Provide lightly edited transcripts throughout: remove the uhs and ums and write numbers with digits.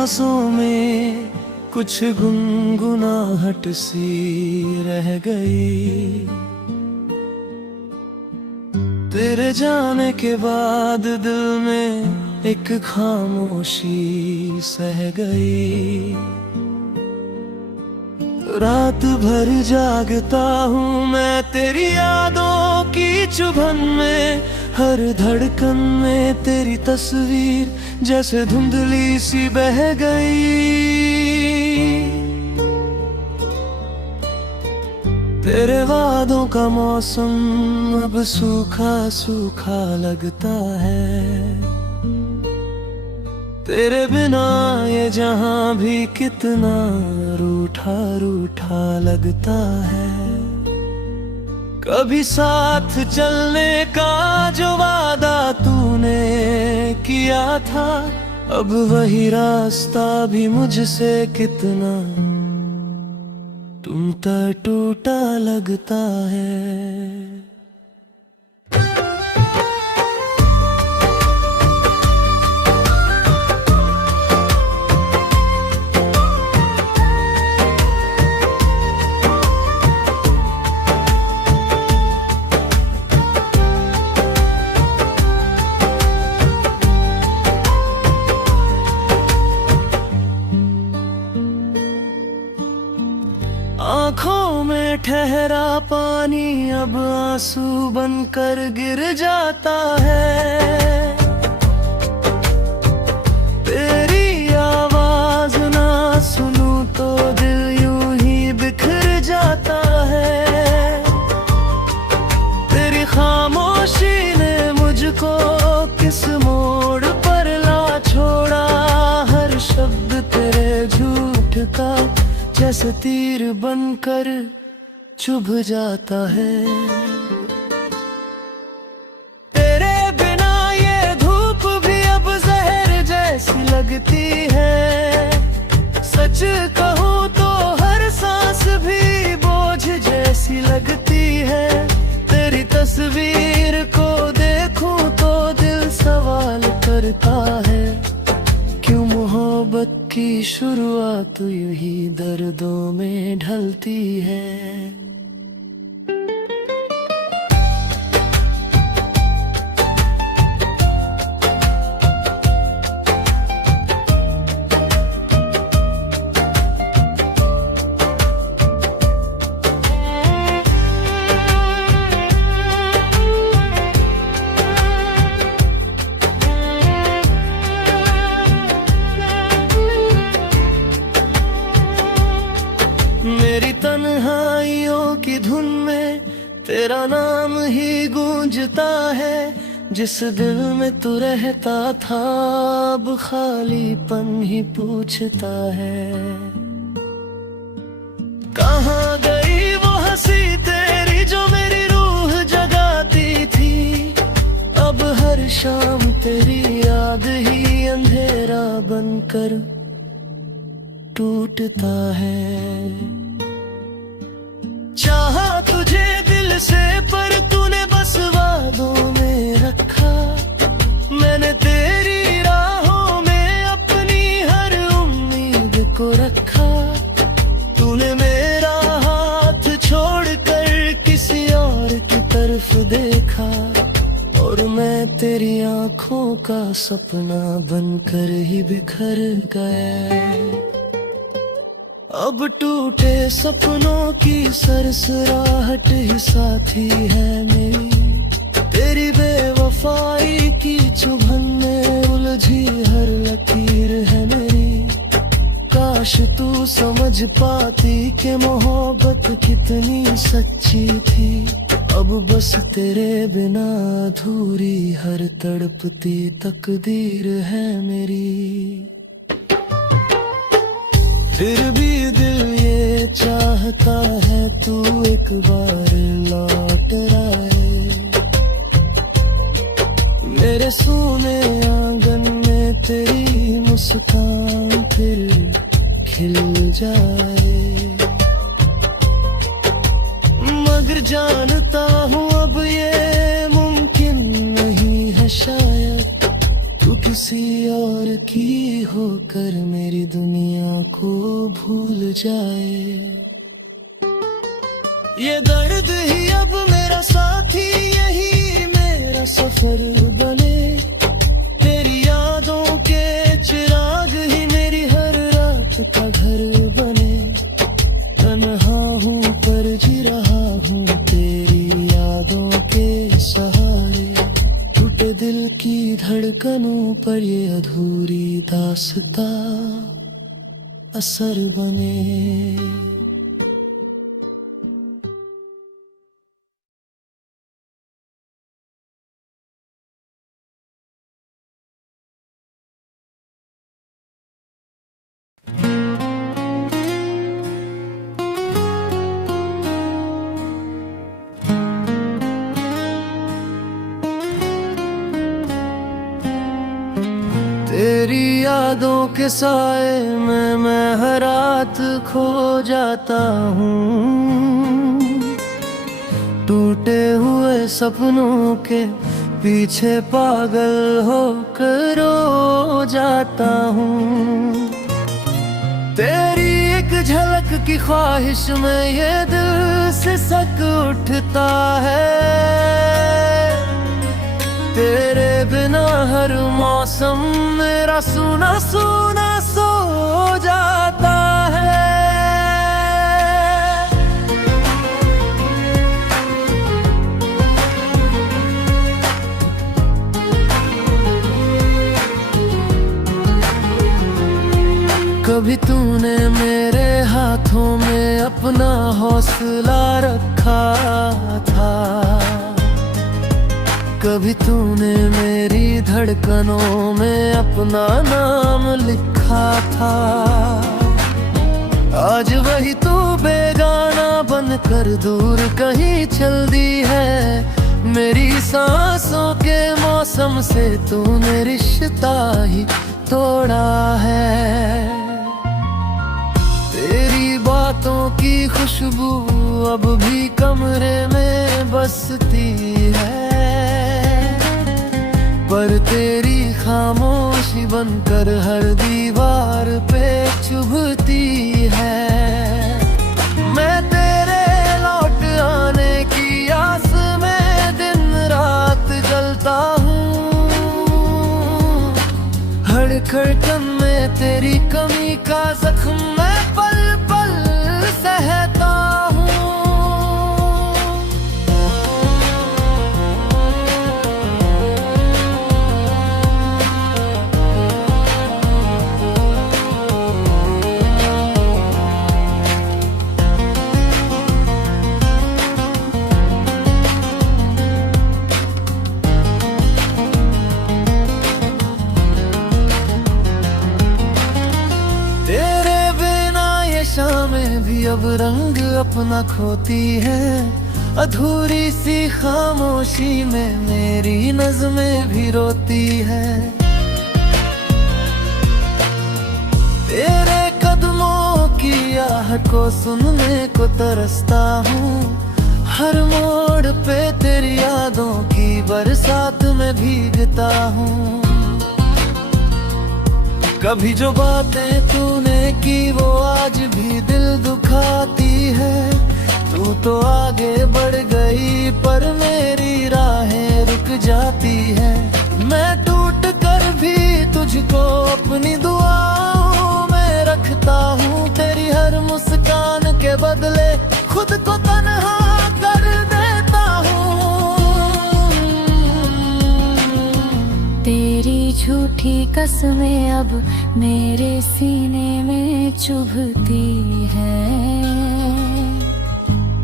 सांसों में कुछ गुनगुनाहट सी रह गई। तेरे जाने के बाद दिल में एक खामोशी सह गई। रात भर जागता हूँ मैं तेरी यादों की चुभन में, हर धड़कन में तेरी तस्वीर जैसे धुंधली सी बह गई। तेरे वादों का मौसम अब सूखा सूखा लगता है। तेरे बिना ये जहां भी कितना रूठा रूठा लगता है। कभी साथ चलने का जो वादा तूने किया था, अब वही रास्ता भी मुझसे कितना टूटा टूटा लगता है। आँखों में ठहरा पानी अब आंसू बनकर गिर जाता है। तेरी आवाज ना सुनूं तो दिल यूं ही बिखर जाता है। तेरी खामोशी ने मुझको किस मोड़ पर ला छोड़ा, हर शब्द तेरे झूठ का जैसे तीर बनकर चुभ जाता है। तेरे बिना ये धूप भी अब जहर जैसी लगती है। सच कहूँ तो हर सांस भी बोझ जैसी लगती है। तेरी तस्वीर को देखूं तो दिल सवाल करता है, क्यों मोहब्बत की शुरुआत यूं ही दर्दों में ढलती है। मेरी तन्हाइयों की धुन में तेरा नाम ही गूंजता है। जिस दिल में तू रहता था अब खालीपन ही पूछता है। कहाँ गई वो हंसी तेरी जो मेरी रूह जगाती थी। अब हर शाम तेरी याद ही अंधेरा बनकर टूटता है। चाहा तुझे दिल से पर तूने बस वादों में रखा। मैंने तेरी राहों में अपनी हर उम्मीद को रखा। तूने मेरा हाथ छोड़कर किसी और की तरफ देखा, और मैं तेरी आंखों का सपना बनकर ही बिखर गया। अब टूटे सपनों की सरसराहट ही साथी है मेरी। तेरी बेवफाई की चुभन में उलझी हर लकीर है मेरी। काश तू समझ पाती कि मोहब्बत कितनी सच्ची थी। अब बस तेरे बिना अधूरी हर तड़पती तकदीर है मेरी। फिर भी दिल ये चाहता है तू एक बार लौट आए। मेरे सोने आंगन में तेरी मुस्कान फिर खिल जाए। मगर जानता हूँ अब ये मुमकिन नहीं है शायद, क्योंकि किसी और की होकर मेरी दुनिया को भूल जाए। ये दर्द ही अब मेरा साथी, यही मेरा सफर बने। तेरी यादों के चिराग ही मेरी हर रात का घर बने। तन्हा हूँ पर जी रहा हूँ तेरी यादों के सहारे। टूटे दिल की धड़कनों पर ये अधूरी दास्तां असर बने। तेरी यादों के साए में मैं हर रात खो जाता हूँ। टूटे हुए सपनों के पीछे पागल होकर रो जाता हूँ। तेरी एक झलक की ख्वाहिश में ये दिल सिसक उठता है। तेरे बिना हर मौसम मेरा सूना सूना सो जाता है। कभी तूने मेरे हाथों में अपना हौसला रखा था। कभी तूने मेरी धड़कनों में अपना नाम लिखा था। आज वही तू बेगाना बनकर दूर कहीं चल दी है। मेरी सांसों के मौसम से तूने रिश्ता ही तोड़ा है। तेरी बातों की खुशबू अब भी कमरे में बसती है। पर तेरी खामोशी बनकर हर दीवार पे चुभती है। मैं तेरे लौट आने की आस में दिन रात जलता हूँ। हर धड़कन में तेरी कमी का जख्म मैं पल पल सहता हूँ। शामें भी अब रंग अपना खोती है। अधूरी सी खामोशी में मेरी नज़्में भी रोती है। तेरे कदमों की आहट को सुनने को तरसता हूँ। हर मोड़ पे तेरी यादों की बरसात में भीगता हूँ। कभी जो बातें तूने की वो आज भी दिल दुखाती है। तू तो आगे बढ़ गई पर मेरी राहें रुक जाती है। मैं टूट कर भी तुझको अपनी दुआओं में रखता हूँ। तेरी हर मुस्कान के बदले खुद को तन्हा कर देता हूँ। तेरी झूठी कसमें अब मेरे सीने में चुभती है।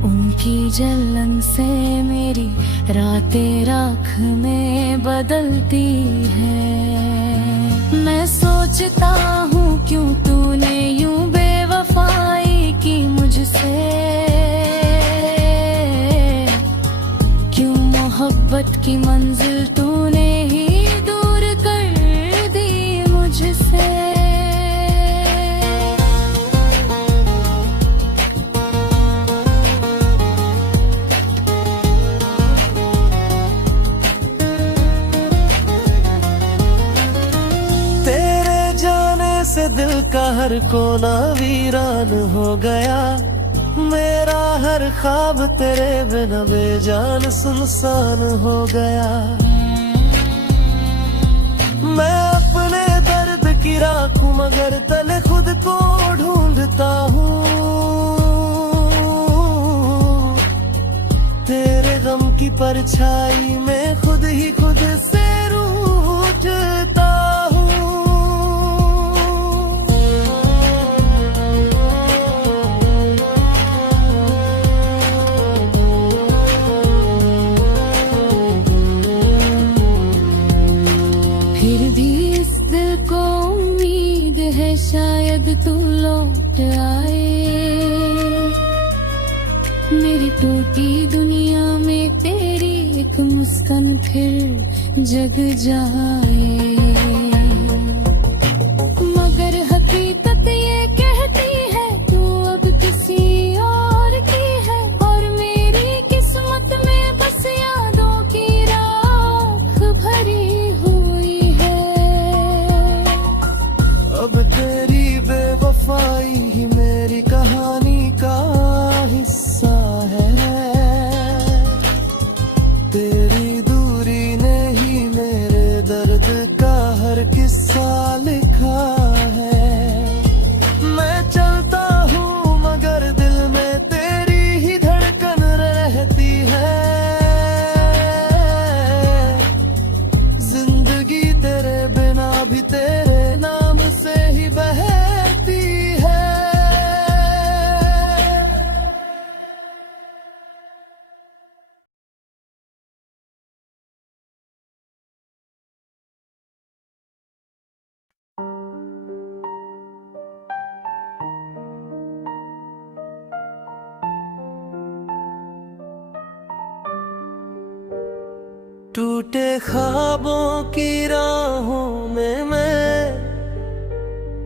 उनकी जलन से मेरी रातें राख में बदलती है। मैं सोचता हूँ क्यों तूने यूं बेवफाई की मुझसे। क्यों मोहब्बत की मंजिल तूने ही दूर कर दी मुझसे। हर कोना वीरान हो गया, मेरा हर ख्वाब तेरे बिना बेजान सुनसान हो गया। मैं अपने दर्द की राख हूँ मगर तले खुद को ढूंढता हूँ, तेरे गम की परछाई में खुद ही खुद से रूठता हूँ। फिर भी इस दिल को उम्मीद है शायद तू लौट आए, मेरी टूटी दुनिया में तेरी एक मुस्कान फिर जग जाए। मगर हकीकत ये कहती है तू अब किसी और की है, और मेरी किस्मत में बस यादों की राख भरी हुई है। अब तेरी बेवफाई ही मेरी कहानी का हिस्सा है, तेरी दूरी ने ही मेरे दर्द का हर किस्सा लिखा है। मैं चलता हूँ मगर दिल में तेरी ही धड़कन रहती है, जिंदगी तेरे बिना भी तेरे नाम से ही बहती है। टूटे ख्वाबों की राहों में मैं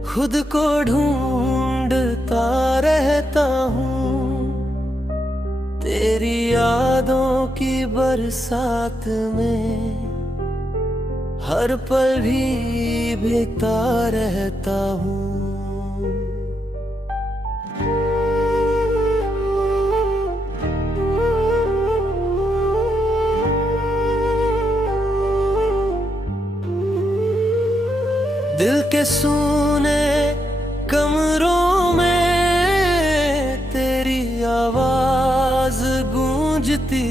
खुद को ढूंढता रहता हूँ, तेरी यादों की बरसात में हर पल भी भीगता रहता हूँ। दिल के सूने कमरों में तेरी आवाज गूंजती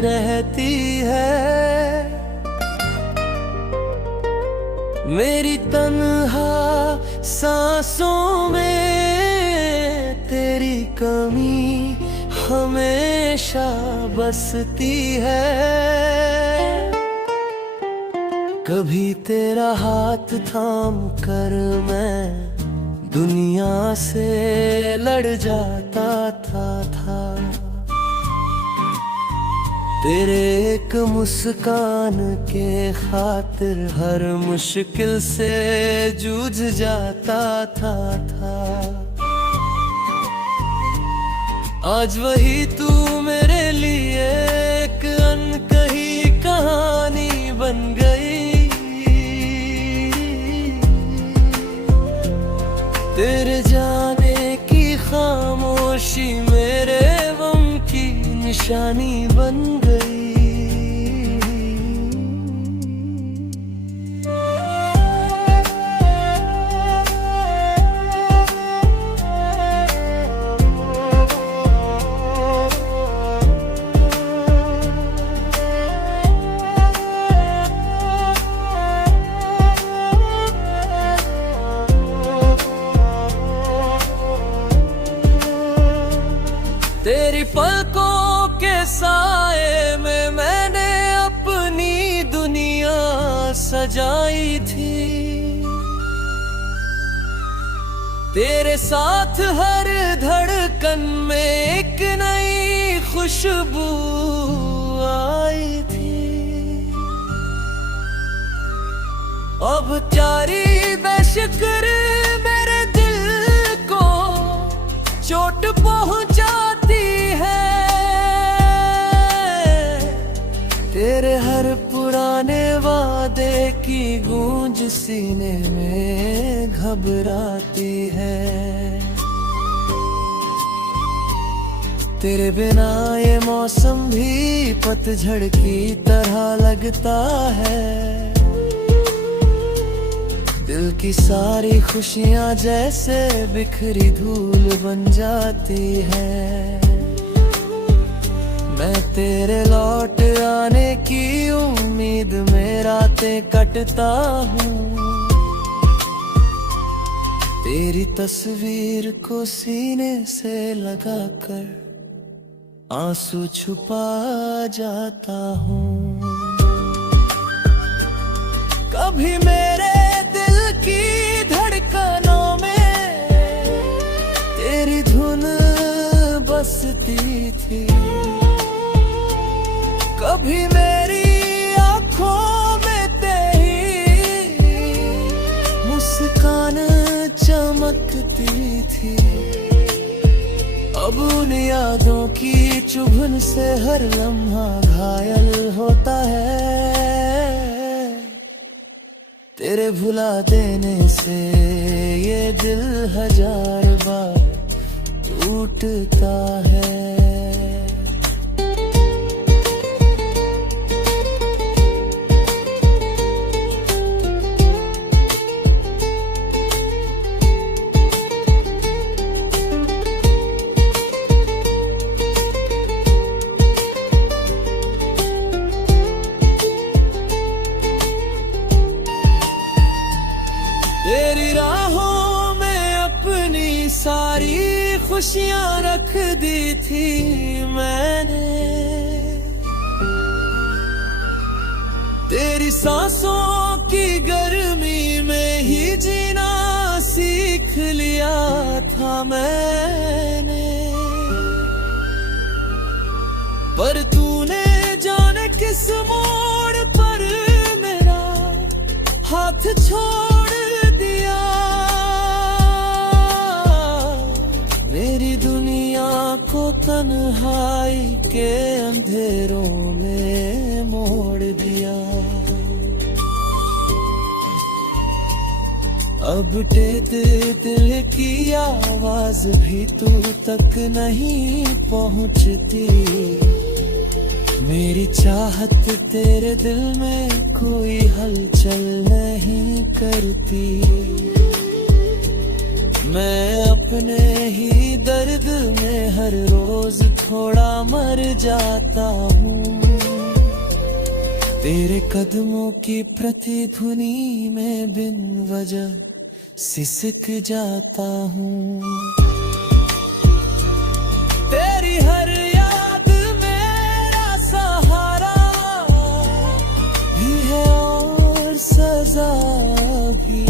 रहती है, मेरी तन्हा सांसों में तेरी कमी हमेशा बसती है। कभी तेरा हाथ थाम कर मैं दुनिया से लड़ जाता था, तेरे एक मुस्कान के खातिर हर मुश्किल से जूझ जाता था। आज वही तू मेरे लिए एक अनकही कहानी बन गई, तेरे जाने की खामोशी मेरे गम की निशानी बन गई। तेरी पलकों के साए में मैंने अपनी दुनिया सजाई थी, तेरे साथ हर धड़कन में एक नई खुशबू आई थी। अब चारी बेशुक्र मेरे दिल को चोट पहुंचाती है, तेरे हर पुराने वादे की गूंज सीने में घबराती है। तेरे बिना ये मौसम भी पतझड़ की तरह लगता है। दिल की सारी खुशियां जैसे बिखरी धूल बन जाती है। मैं तेरे लौट आने की उम्मीद में रातें कटता हूँ। तेरी तस्वीर को सीने से लगाकर आंसू छुपा जाता हूँ। कभी मेरे दिल की धड़कनों में तेरी धुन बसती थी। कभी मेरी आँखों में तेरी मुस्कान चमकती थी। अब उन यादों की चुभन से हर लम्हा घायल होता है। तेरे भुला देने से ये दिल हजार बार टूटता है। तेरी राहों में अपनी सारी खुशियां रख दी थी मैंने। तेरी सांसों की गर्मी में ही जीना सीख लिया था मैंने। पर तूने जाने किस मोड़ पर मेरा हाथ छोड़ दिया। मेरी दुनिया को तन्हाई के अंधेरों में मोड़ दिया। अब तेरे दिल की आवाज भी तू तक नहीं पहुंचती। मेरी चाहत तेरे दिल में कोई हलचल नहीं करती। मैं अपने ही दर्द में हर रोज थोड़ा मर जाता हूँ। तेरे कदमों की प्रतिध्वनि में बिन वजह सिसक जाता हूँ। तेरी हर याद मेरा सहारा भी है और सजा भी।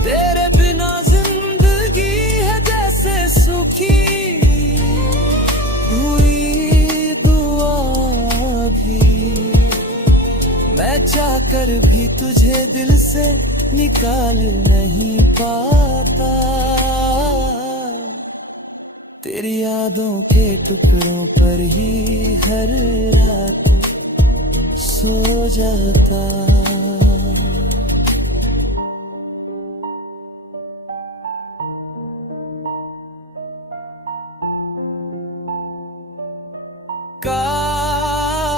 तेरे बिना जिंदगी है जैसे सूखी हुई दुआ भी। मैं चाहकर भी तुझे दिल से निकाल नहीं पाता। तेरी यादों के टुकड़ों पर ही हर रात सो जाता। काश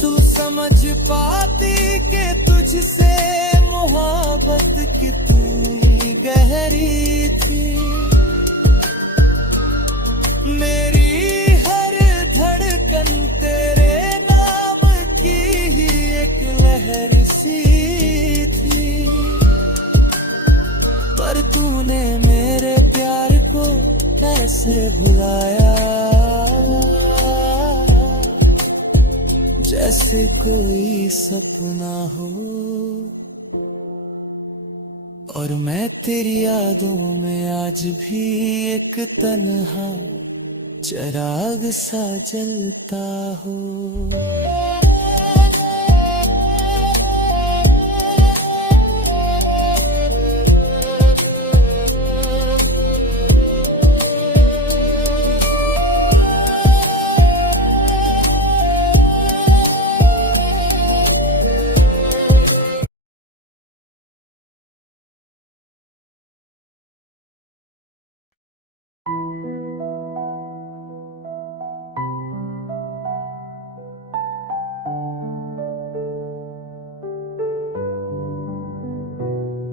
तू समझ पाती कि तुझसे मोहब्बत कितनी गहरी थी। मेरी हर धड़कन तेरे नाम की ही एक लहर सी थी। पर तूने मेरे प्यार को ऐसे भुलाया जैसे कोई सपना हो। और मैं तेरी यादों में आज भी एक तन्हा चिराग सा जलता हूँ।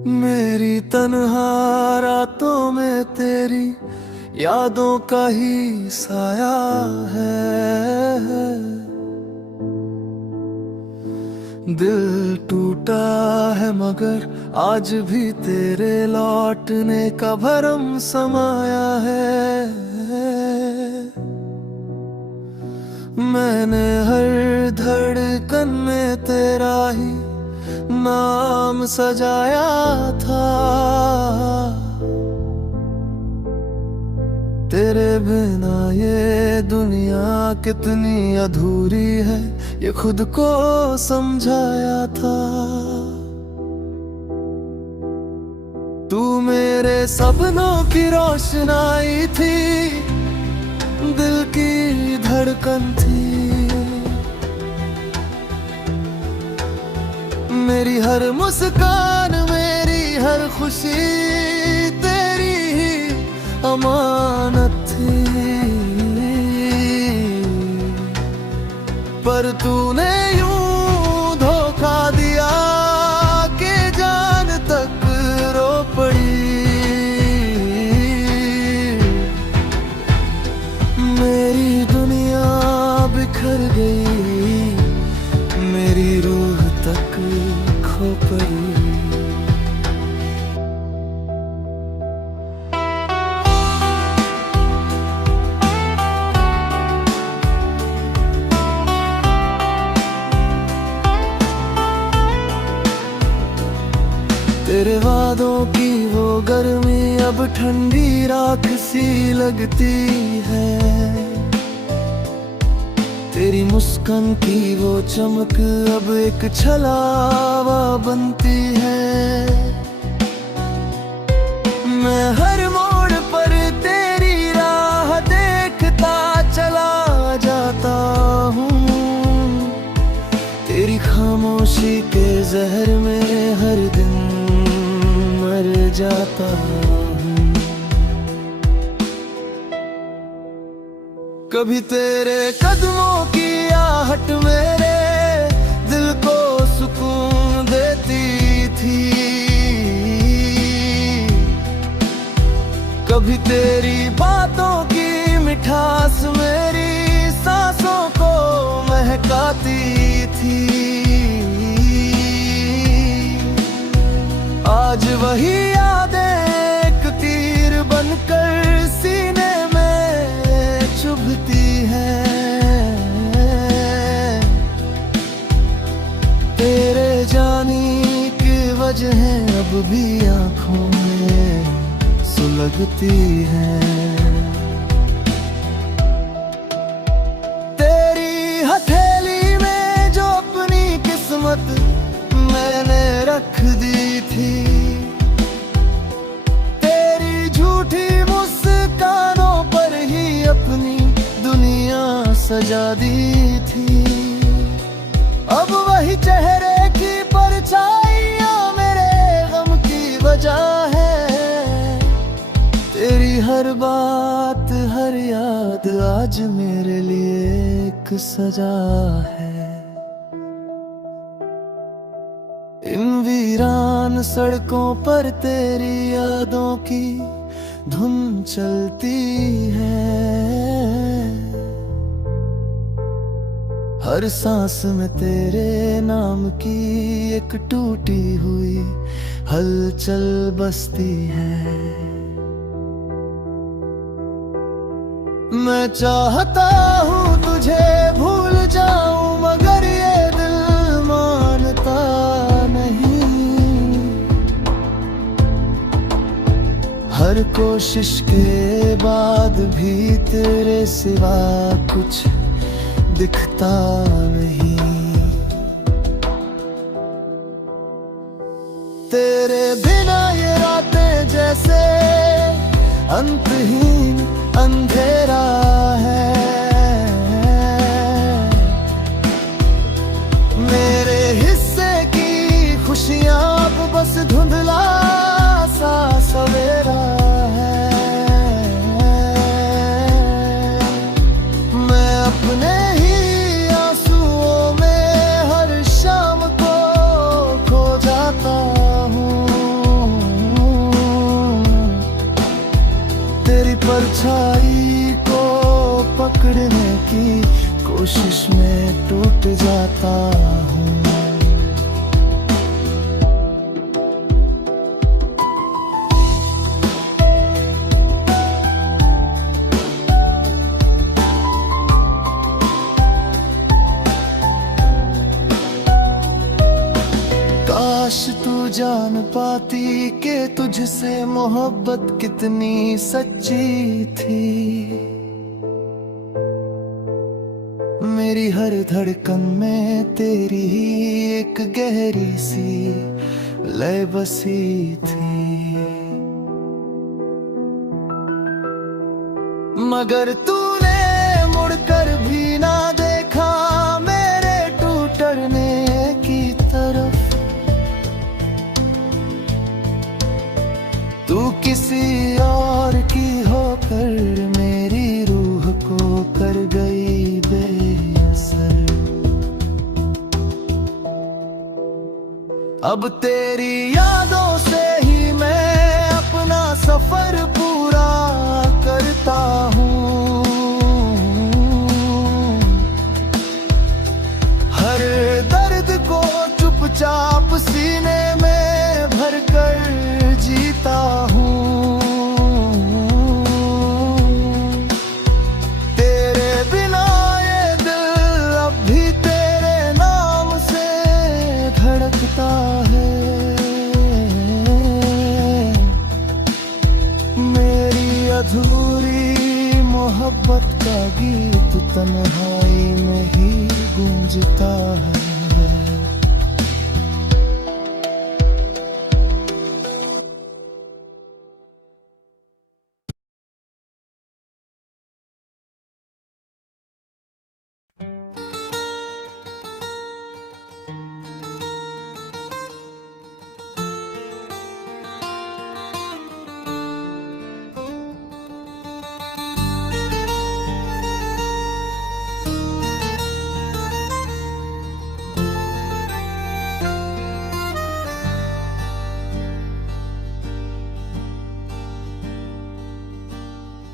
मेरी तन्हा रातों में तेरी यादों का ही साया है। दिल टूटा है मगर आज भी तेरे लौटने का भरम समाया है। मैंने हर धड़कन में तेरा ही नाम सजाया था। तेरे बिना ये दुनिया कितनी अधूरी है, ये खुद को समझाया था। तू मेरे सपनों की रोशनाई थी, दिल की धड़कन थी। मेरी हर मुस्कान, मेरी हर खुशी तेरी ही अमानत थी। पर तूने यूं धोखा दिया कि जान तक रो पड़ी। मेरी दुनिया बिखर गई, मेरी रूह तक खो पड़ी। तेरे वादों की वो गर्मी अब ठंडी राख सी लगती है। तेरी मुस्कान की वो चमक अब एक छलावा बनती है। मैं हर मोड़ पर तेरी राह देखता चला जाता हूँ। तेरी खामोशी के जहर में हर दिन मर जाता हूँ। कभी तेरे कदमों की आहट मेरे दिल को सुकून देती थी। कभी तेरी बातों की मिठास मेरी सांसों को महकाती थी। आज वही यादें एक तीर बनकर सीने में चुभती है। तेरे जाने की वजह अब भी आंखों में सुलगती है। तेरी हथेली में जो अपनी किस्मत मैंने रख दी थी, तेरी झूठी मुस्कानों पर ही अपनी दुनिया सजा दी थी। अब वही चेहरे की परछाइयां मेरे गम की वजह है। तेरी हर बात हर याद आज मेरे लिए एक सजा है। इन वीरान सड़कों पर तेरी यादों की धुन चलती है। हर सांस में तेरे नाम की एक टूटी हुई हलचल बसती है। मैं चाहता हूँ तुझे भूल जाऊं मगर ये दिल मानता नहीं। हर कोशिश के बाद भी तेरे सिवा कुछ दिखता नहीं। तेरे बिना ये रातें जैसे अंतहीन अंधेरा है। मेरे हिस्से की खुशियां अब बस धुंधला सा सवेरा है। मैं अपने ही आंसुओं में हर शाम को खो जाता हूँ। तेरी परछाई को पकड़ने की कोशिश में टूट जाता हूँ। काश तू जान पाती कि तुझसे मोहब्बत कितनी सच्ची थी। मेरी हर धड़कन में तेरी ही एक गहरी सी लय बसी थी। मगर तूने मुड़कर भी ना देखा मेरे टूटने की तरफ। तू किसी और की होकर मेरी रूह को कर गई बेअसर। अब तेरी यादों से ही मैं अपना सफर पूरा करता हूँ। हर दर्द को चुपचाप सीने में भरकर जीता हूँ। तेरे बिना ये दिल अब भी तेरे नाम से धड़कता है। मेरी अधूरी मोहब्बत का गीत तन्हाई में ही गूंजता है।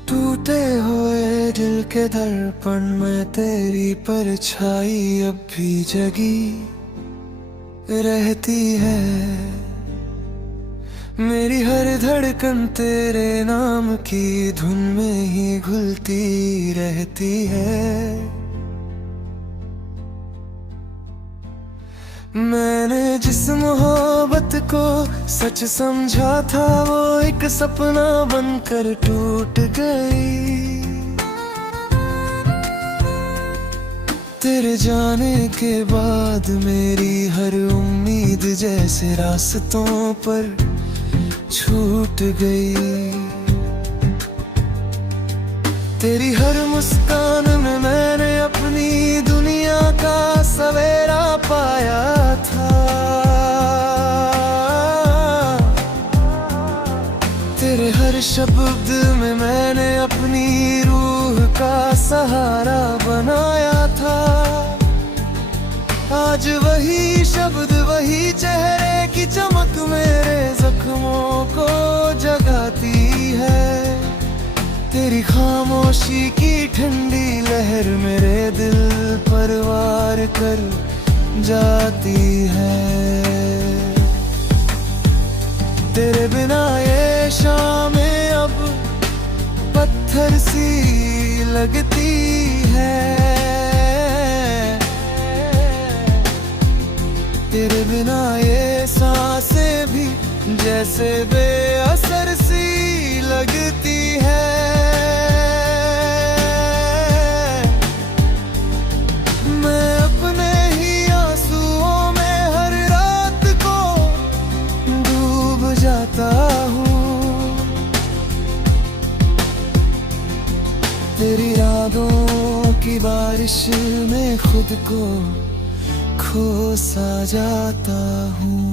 टूटे हुए दिल के दर्पण में तेरी परछाई अब भी जगी रहती है। मेरी हर धड़कन तेरे नाम की धुन में ही घुलती रहती है। मैंने जिस मोहब्बत को सच समझा था वो एक सपना बनकर टूट गई। तेरे जाने के बाद मेरी हर उम्मीद जैसे रास्तों पर छूट गई। तेरी हर मुस्कान में मैंने अपनी दुनिया का सवेरा पाया था। तेरे हर शब्द में मैंने अपनी रूह का सहारा बनाया था। आज वही शब्द वही चेहरे की चमक मेरे जख्मों को जगाती है। तेरी खामोशी की ठंडी लहर मेरे दिल पर वार कर जाती है। तेरे बिना ये शामें अब पत्थर सी लगती है। तेरे बिना ये सांसें भी जैसे बेअसर सी लगती है। मैं अपने ही आंसुओं में हर रात को डूब जाता हूँ। तेरी यादों की बारिश में खुद को खो सा जाता हूँ।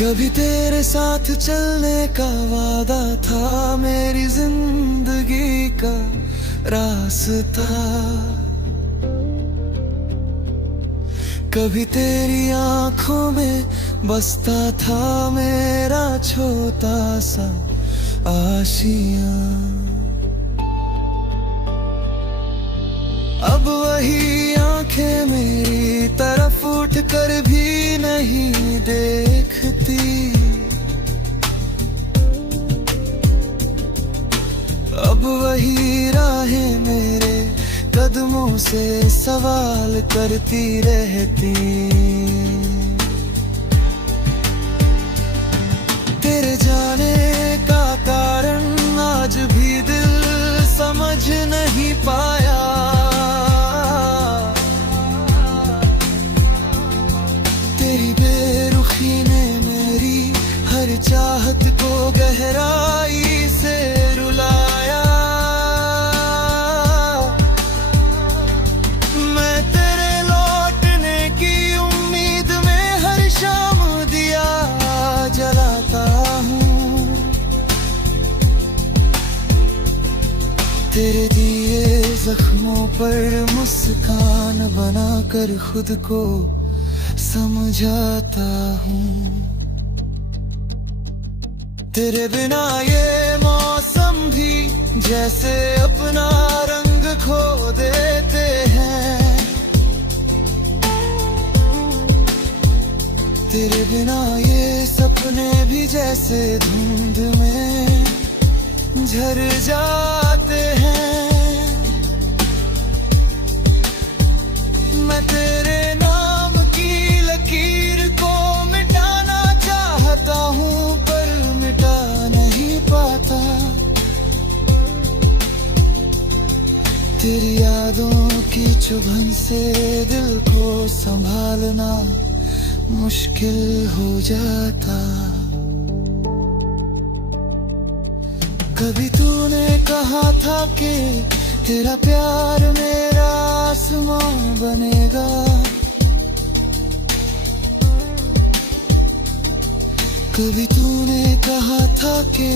कभी तेरे साथ चलने का वादा था मेरी जिंदगी का रास्ता। कभी तेरी आंखों में बसता था मेरा छोटा सा आशिया। अब वही आंखें मेरी तरफ उठ कर भी नहीं देखती। अब वही राहें मेरे कदमों से सवाल करती रहती। तेरे जाने का कारण आज भी दिल समझ नहीं पाया। तेरी बेरुखी ने मेरी हर चाहत को गहराई से रुलाया। मैं तेरे लौटने की उम्मीद में हर शाम दिया जलाता हूँ। तेरे दिए जख्मों पर मुस्कान बनाकर खुद को समझाता हूँ। तेरे बिना ये मौसम भी जैसे अपना रंग खो देते हैं। तेरे बिना ये सपने भी जैसे धुंध में झर जाते हैं। मैं तेरे नाम की लकीर को मिटाना चाहता हूँ पर मिटा नहीं पाता। तेरी यादों की चुभन से दिल को संभालना मुश्किल हो जाता। कभी तूने कहा था कि तेरा प्यार मेरा आसमां बनेगा। कभी तूने कहा था कि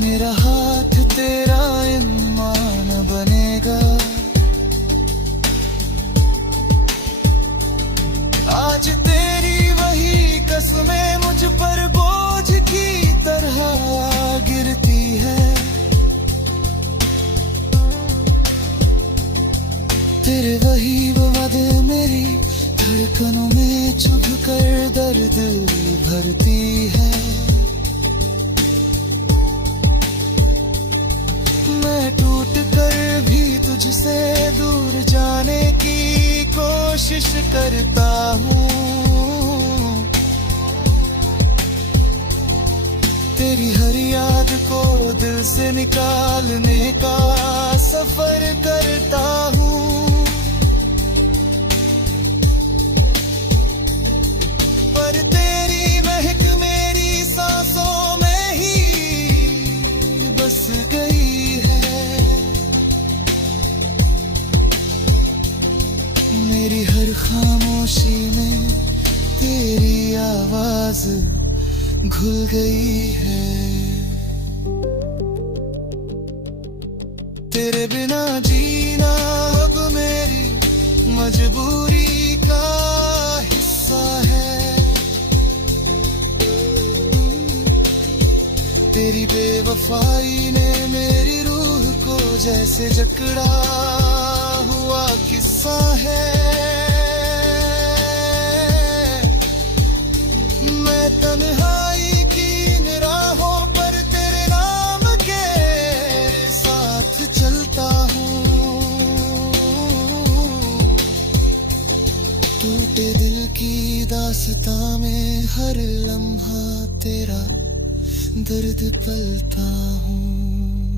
मेरा हाथ तेरा ईमान बनेगा। आज तेरी वही कसमें मुझ पर बोझ की तरह गिरती है। तेरे वही वादे मेरी धड़कनों में चुभ कर दर्द भरती है। मैं टूट कर भी तुझसे दूर जाने की कोशिश करता हूँ। तेरी हर याद को दिल से निकालने का सफर करता हूँ। पर तेरी महक मेरी सांसों में ही बस गई है। मेरी हर खामोशी में तेरी आवाज घुल गई है। तेरे बिना जीना अब मेरी मजबूरी का हिस्सा है। तेरी बेवफाई ने मेरी रूह को जैसे जकड़ा हुआ किस्सा है। मैं तन्हाई की निराहों पर तेरे नाम के साथ चलता हूँ। टूटे दिल की दास्तां में हर लम्हा तेरा दर्द पलता हूँ।